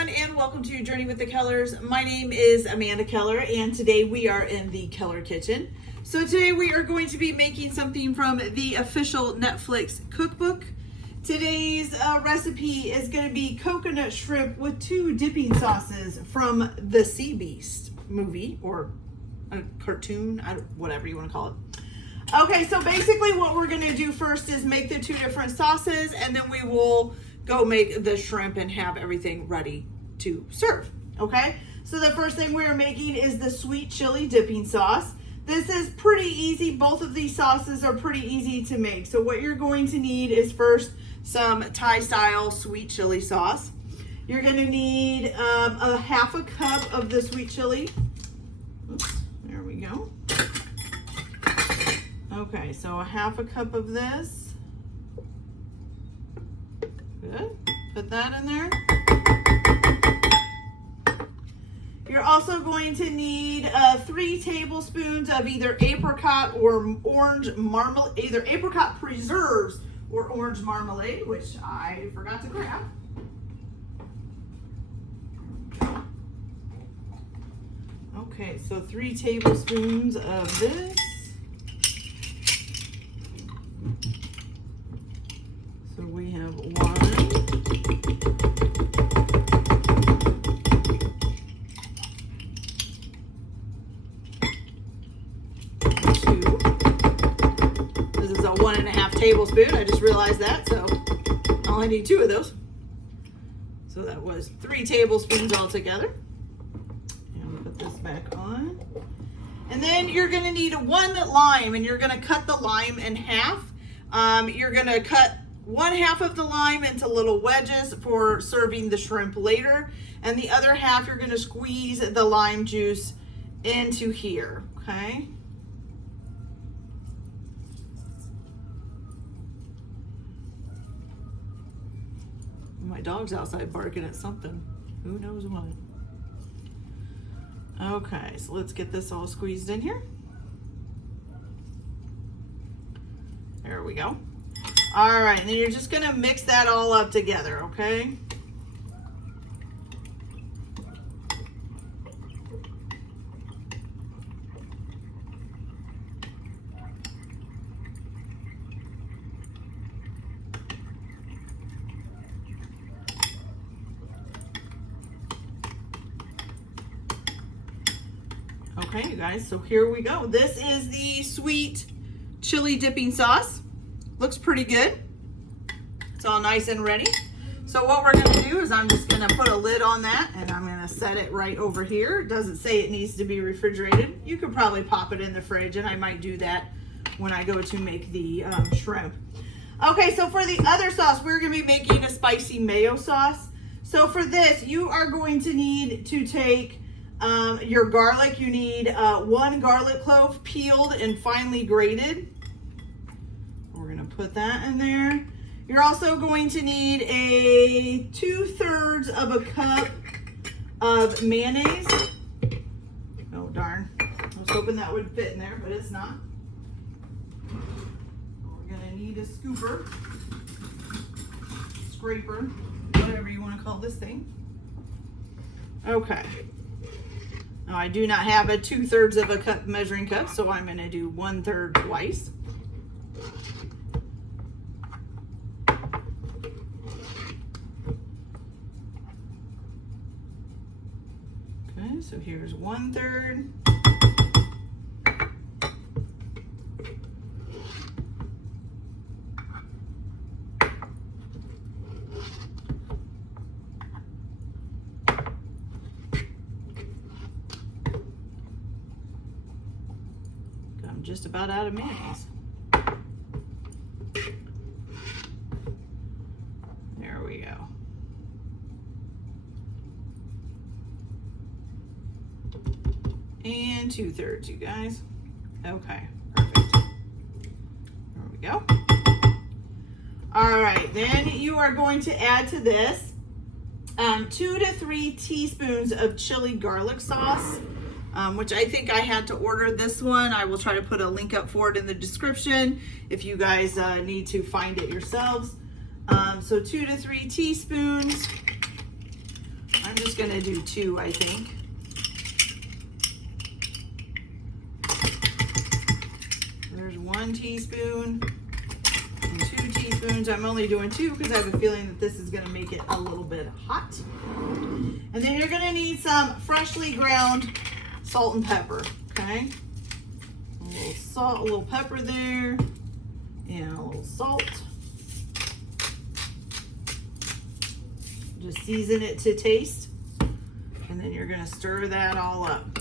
everyone, and welcome to Journey with the Kellers. My name is Amanda Keller, and today we are in the Keller kitchen. So today we are going to be making something from the official Netflix cookbook. Today's recipe is going to be coconut shrimp with 2 dipping sauces from the Sea Beast movie, or a cartoon, whatever you want to call it. Okay, so basically what we're going to do first is make the 2 different sauces, and then we will go make the shrimp and have everything ready to serve. Okay, so the first thing we're making is the sweet chili dipping sauce. This is pretty easy. Both of these sauces are pretty easy to make. So what you're going to need is first some Thai style sweet chili sauce. You're going to need a half a cup of the sweet chili. Oops, there we go. Okay, so a half a cup of this. Good. Put that in there. You're also going to need 3 tablespoons of either apricot or orange marmalade, either apricot preserves or orange marmalade, which I forgot to grab. Okay, so 3 tablespoons of this. So we have 1, 2. This is a 1.5 tablespoon. I just realized that, so I only need 2 of those. So that was 3 tablespoons altogether. And we'll put this back on. And then you're going to need 1 lime, and you're going to cut the lime in half. You're going to cut 1/2 of the lime into little wedges for serving the shrimp later, and the other half you're going to squeeze the lime juice into here. Okay. My dog's outside barking at something. Who knows what? Okay, so let's get this all squeezed in here. There we go. All right, and then you're just going to mix that all up together, okay? Okay, you guys, so here we go. This is the sweet chili dipping sauce. Looks pretty good. It's all nice and ready. So what we're going to do is I'm just going to put a lid on that, and I'm going to set it right over here. It doesn't say it needs to be refrigerated. You could probably pop it in the fridge, and I might do that when I go to make the shrimp. Okay, so for the other sauce, we're going to be making a spicy mayo sauce. So for this, you are going to need to take your garlic. You need 1 garlic clove peeled and finely grated. We're going to put that in there. You're also going to need a 2/3 of a cup of mayonnaise. Oh, darn. I was hoping that would fit in there, but it's not. We're going to need a scooper, scraper, whatever you want to call this thing. Okay. Now, I do not have a 2/3 of a cup measuring cup, so I'm going to do 1/3 twice. Okay, so here's 1/3. I'm just about out of mayonnaise. There we go. And 2/3, you guys. Okay, perfect. There we go. All right, then you are going to add to this 2 to 3 teaspoons of chili garlic sauce, which I think I had to order this one. I will try to put a link up for it in the description if you guys need to find it yourselves. So 2 to 3 teaspoons. I'm just gonna do 2, I think. There's 1 teaspoon and 2 teaspoons. I'm only doing 2 because I have a feeling that this is gonna make it a little bit hot. And then you're gonna need some freshly ground salt and pepper, okay? A little salt, a little pepper there, and a little salt. Just season it to taste, and then you're gonna stir that all up.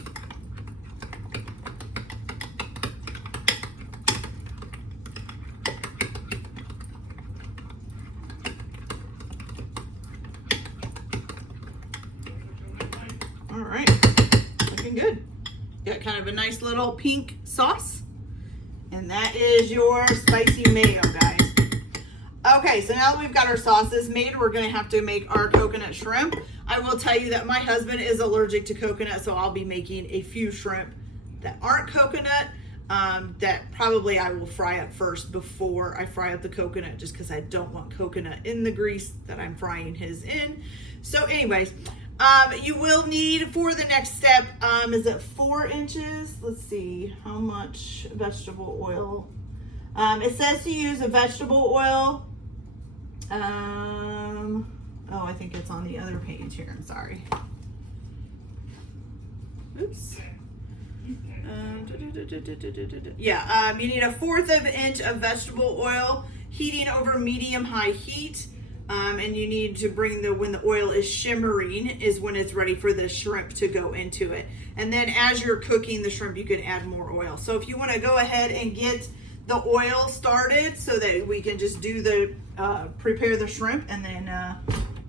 All right, looking good. Got kind of a nice little pink sauce, and that is your spicy mayo, guys. Okay, so now that we've got our sauces made, we're gonna have to make our coconut shrimp. I will tell you that my husband is allergic to coconut, so I'll be making a few shrimp that aren't coconut, that probably I will fry up first before I fry up the coconut, just because I don't want coconut in the grease that I'm frying his in. So anyways, you will need, for the next step, is it 4 inches? Let's see, how much vegetable oil? It says to use a vegetable oil. Oh, I think it's on the other page here. I'm sorry. Oops. Yeah, you need a 1/4 of an inch of vegetable oil, heating over medium-high heat. And you need to bring when the oil is shimmering is when it's ready for the shrimp to go into it. And then as you're cooking the shrimp, you can add more oil. So if you want to go ahead and get the oil started so that we can just do the prepare the shrimp, and then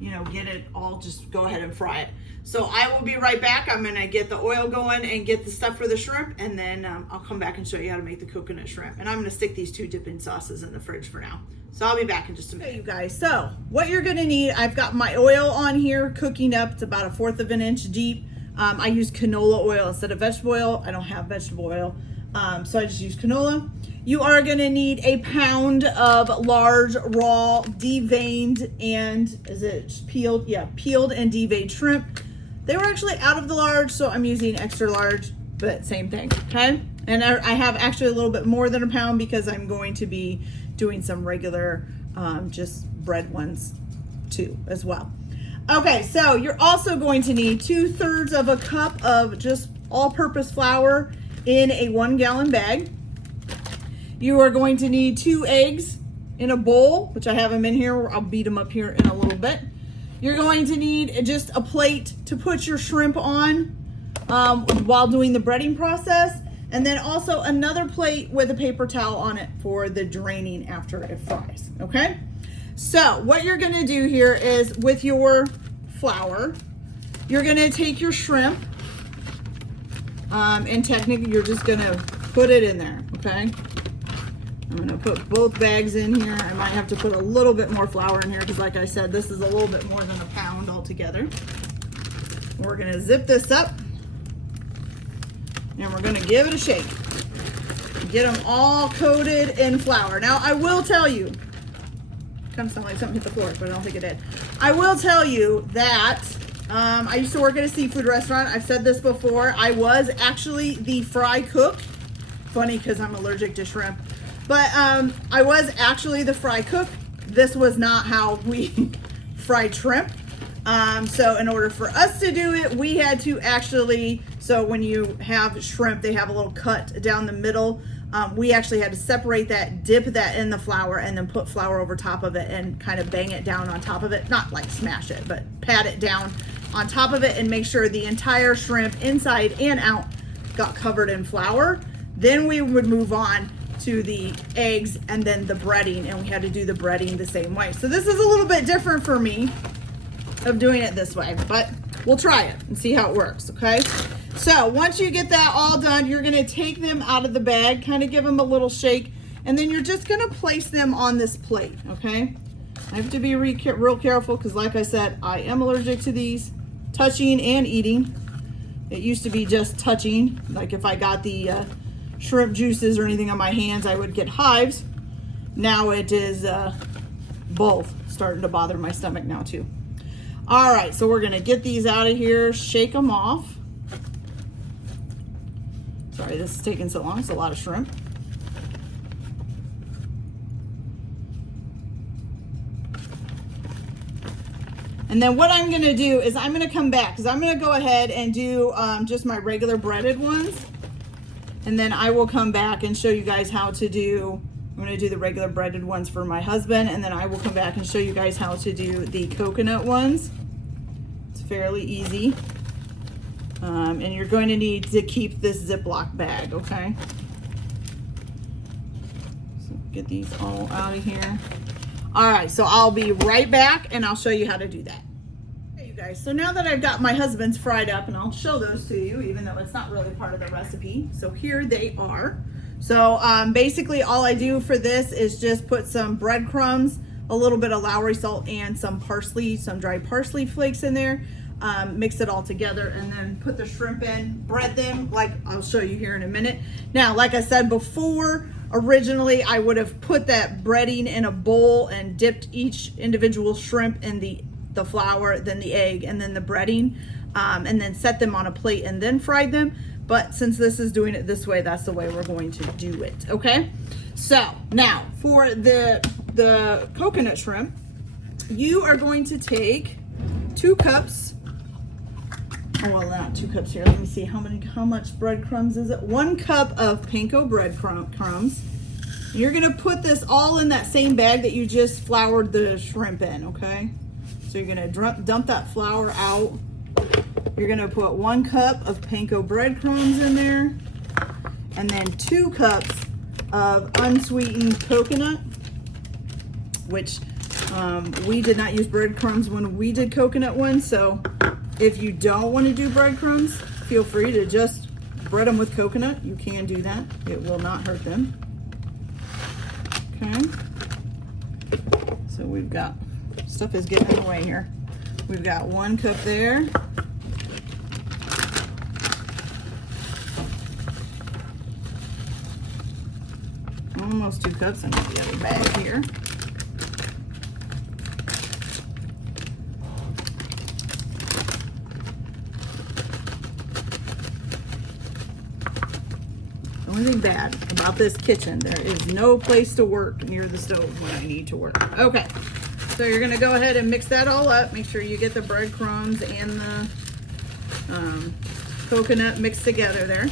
you know, get it all, just go ahead and fry it. So I will be right back. I'm gonna get the oil going and get the stuff for the shrimp, and then I'll come back and show you how to make the coconut shrimp. And I'm gonna stick these 2 dipping sauces in the fridge for now. So I'll be back in just a minute. Okay, you guys, so what you're gonna need, I've got my oil on here cooking up. It's about a 1/4 of an inch deep. I use canola oil instead of vegetable oil. I don't have vegetable oil, so I just use canola. You are gonna need a pound of large, raw, deveined, and is it peeled? Yeah, peeled and deveined shrimp. They were actually out of the large, so I'm using extra large, but same thing, okay? And I have actually a little bit more than a pound because I'm going to be doing some regular, just bread ones too as well. Okay, so you're also going to need 2/3 of a cup of just all-purpose flour in a 1-gallon bag. You are going to need 2 eggs in a bowl, which I have them in here. I'll beat them up here in a little bit. You're going to need just a plate to put your shrimp on while doing the breading process. And then also another plate with a paper towel on it for the draining after it fries, okay? So what you're gonna do here is with your flour, you're gonna take your shrimp, and technically you're just gonna put it in there, okay? I'm gonna put both bags in here. I might have to put a little bit more flour in here because like I said, this is a little bit more than a pound altogether. We're gonna zip this up and we're gonna give it a shake. Get them all coated in flour. Now I will tell you, kind of sound like something hit the floor, but I don't think it did. I will tell you that I used to work at a seafood restaurant. I've said this before. I was actually the fry cook. Funny because I'm allergic to shrimp. But I was actually the fry cook. This was not how we fried shrimp. So in order for us to do it, we had to actually, so when you have shrimp, they have a little cut down the middle. We actually had to separate that, dip that in the flour, and then put flour over top of it and kind of bang it down on top of it. Not like smash it, but pat it down on top of it and make sure the entire shrimp inside and out got covered in flour. Then we would move on to the eggs and then the breading, and we had to do the breading the same way. So this is a little bit different for me of doing it this way, but we'll try it and see how it works, okay? So once you get that all done, you're gonna take them out of the bag, kind of give them a little shake, and then you're just gonna place them on this plate, okay? I have to be real careful because like I said, I am allergic to these, touching and eating. It used to be just touching, like if I got the shrimp juices or anything on my hands, I would get hives. Now it is both starting to bother my stomach now too. All right, so we're gonna get these out of here, shake them off. Sorry, this is taking so long. It's a lot of shrimp. And then what I'm gonna do is I'm gonna come back because I'm gonna go ahead and do just my regular breaded ones. And then I will come back and show you guys how to do, I'm gonna do the regular breaded ones for my husband, and then I will come back and show you guys how to do the coconut ones. It's fairly easy. And you're going to need to keep this Ziploc bag, okay? So get these all out of here. All right, so I'll be right back and I'll show you how to do that. Okay, you guys, so now that I've got my husband's fried up, and I'll show those to you, even though it's not really part of the recipe. So here they are. So basically all I do for this is just put some breadcrumbs, a little bit of Lowry salt, and some parsley, some dried parsley flakes in there. Mix it all together and then put the shrimp in, bread them like I'll show you here in a minute. Now, like I said before, originally I would have put that breading in a bowl and dipped each individual shrimp in the flour, then the egg, and then the breading, and then set them on a plate and then fried them. But since this is doing it this way, that's the way we're going to do it, okay? So now for the coconut shrimp, you are going to take 2 cups. Oh, well, not 2 cups here. Let me see how much breadcrumbs is it? 1 cup of panko breadcrumbs. You're gonna put this all in that same bag that you just floured the shrimp in, okay? So you're gonna dump that flour out. You're gonna put 1 cup of panko breadcrumbs in there, and then 2 cups of unsweetened coconut, which we did not use breadcrumbs when we did coconut ones, so if you don't want to do breadcrumbs, feel free to just bread them with coconut. You can do that. It will not hurt them. Okay. So we've got, stuff is getting in the way here. We've got 1 cup there. Almost 2 cups in the other bag here. The only thing bad about this kitchen, there is no place to work near the stove when I need to work. Okay, so you're gonna go ahead and mix that all up. Make sure you get the breadcrumbs and the coconut mixed together there.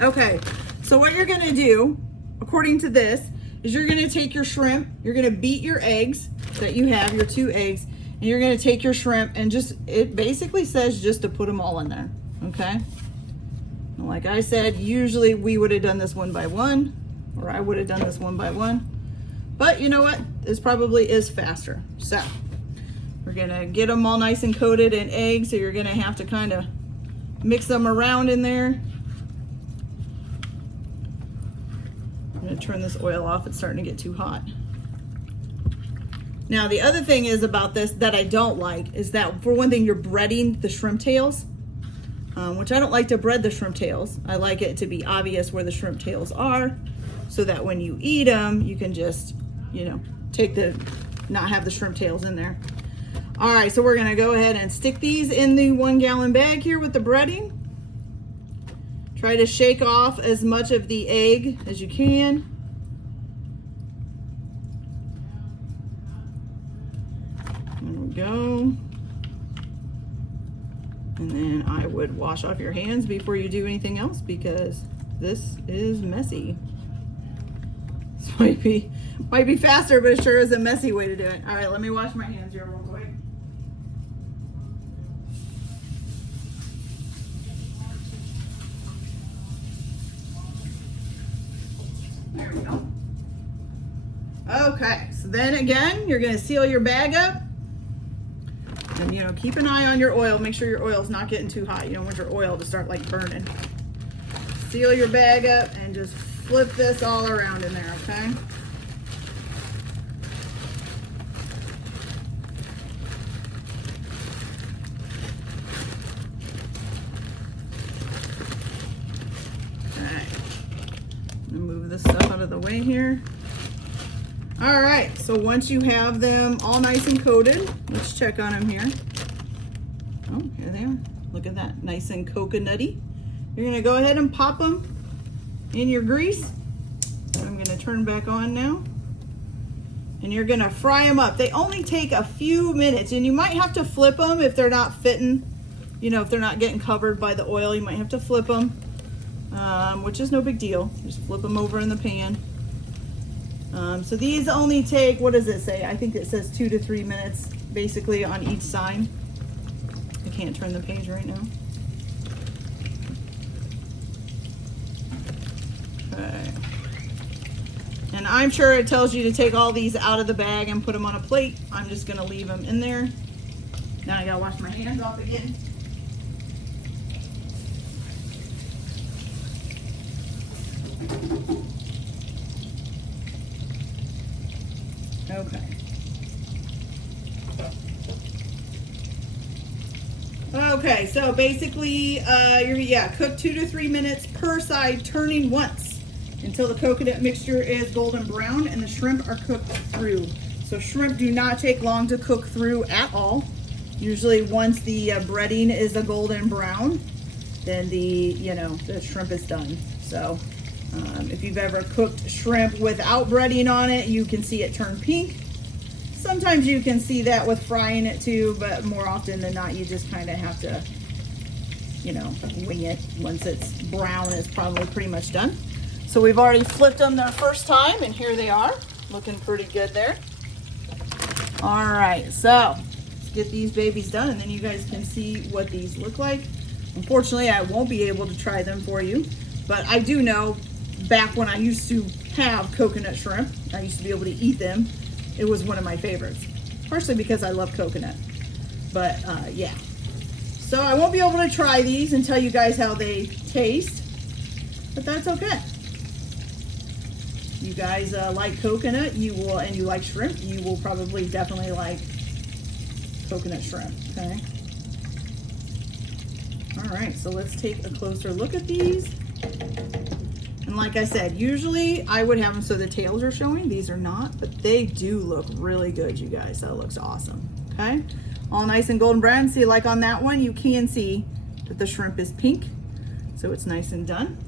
Okay, so what you're gonna do, according to this, is you're gonna take your shrimp, you're gonna beat your eggs that you have, your 2 eggs, and you're gonna take your shrimp and just, it basically says just to put them all in there, okay? Like I said, usually we would have done this 1 by 1, or I would have done this 1 by 1. But you know what? This probably is faster. So we're gonna get them all nice and coated in egg. So you're gonna have to kind of mix them around in there. I'm gonna turn this oil off. It's starting to get too hot. Now the other thing is about this that I don't like is that, for one thing, you're breading the shrimp tails. Which I don't like to bread the shrimp tails. I like it to be obvious where the shrimp tails are, so that when you eat them, you can just, you know, not have the shrimp tails in there. All right, so we're gonna go ahead and stick these in the 1 gallon bag here with the breading. Try to shake off as much of the egg as you can. There we go. And then I would wash off your hands before you do anything else, because this is messy. This might be faster, but it sure is a messy way to do it. All right, let me wash my hands here real quick. There we go. Okay, so then again, you're gonna seal your bag up. And, you know, keep an eye on your oil. Make sure your oil's not getting too hot. You don't want your oil to start like burning. Seal your bag up and just flip this all around in there, okay? All right. Move this stuff out of the way here. All right, so once you have them all nice and coated, let's check on them here. Oh, here they are. Look at that, nice and coconutty. You're gonna go ahead and pop them in your grease. I'm gonna turn back on now. And you're gonna fry them up. They only take a few minutes, and you might have to flip them if they're not fitting, you know, if they're not getting covered by the oil, you might have to flip them, which is no big deal. Just flip them over in the pan. So these only take, what does it say? I think it says 2 to 3 minutes, basically on each side. I can't turn the page right now. Okay. And I'm sure it tells you to take all these out of the bag and put them on a plate. I'm just gonna leave them in there. Now I gotta wash my hands off again. Okay. Okay, so basically, cook 2 to 3 minutes per side, turning once until the coconut mixture is golden brown and the shrimp are cooked through. So shrimp do not take long to cook through at all. Usually once the breading is a golden brown, then the shrimp is done. So if you've ever cooked shrimp without breading on it, you can see it turn pink. Sometimes you can see that with frying it too, but more often than not, you just kind of have to, wing it. Once it's brown, it's probably pretty much done. So we've already flipped them their first time, and here they are, looking pretty good there. All right, so let's get these babies done, and then you guys can see what these look like. Unfortunately, I won't be able to try them for you, but I do know back when I used to have coconut shrimp, I used to be able to eat them. It was one of my favorites, partially because I love coconut, but yeah. So I won't be able to try these and tell you guys how they taste, but that's okay. You guys like coconut, and you like shrimp, you will probably definitely like coconut shrimp, okay? All right, so let's take a closer look at these. And like I said, usually I would have them so the tails are showing. These are not, but they do look really good, you guys. That looks awesome, okay? All nice and golden brown. See, like on that one, you can see that the shrimp is pink, so it's nice and done.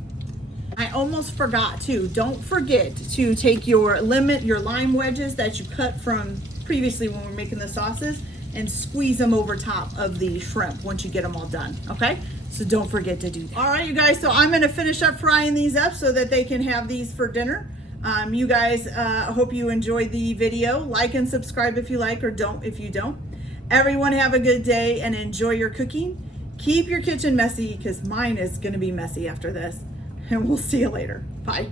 I almost forgot too. Don't forget to take your lime wedges that you cut from previously when we were making the sauces and squeeze them over top of the shrimp once you get them all done, okay? So don't forget to do that. All right, you guys, so I'm gonna finish up frying these up so that they can have these for dinner. You guys, hope you enjoyed the video. Like and subscribe if you like, or don't if you don't. Everyone have a good day and enjoy your cooking. Keep your kitchen messy, because mine is gonna be messy after this. And we'll see you later. Bye.